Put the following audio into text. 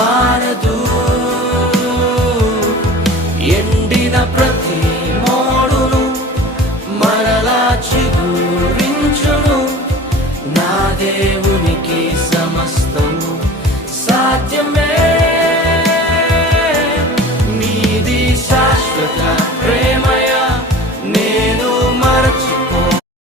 మారదు ఎండిన ప్రతి మోడును మరలా చిగురించును నా దేవ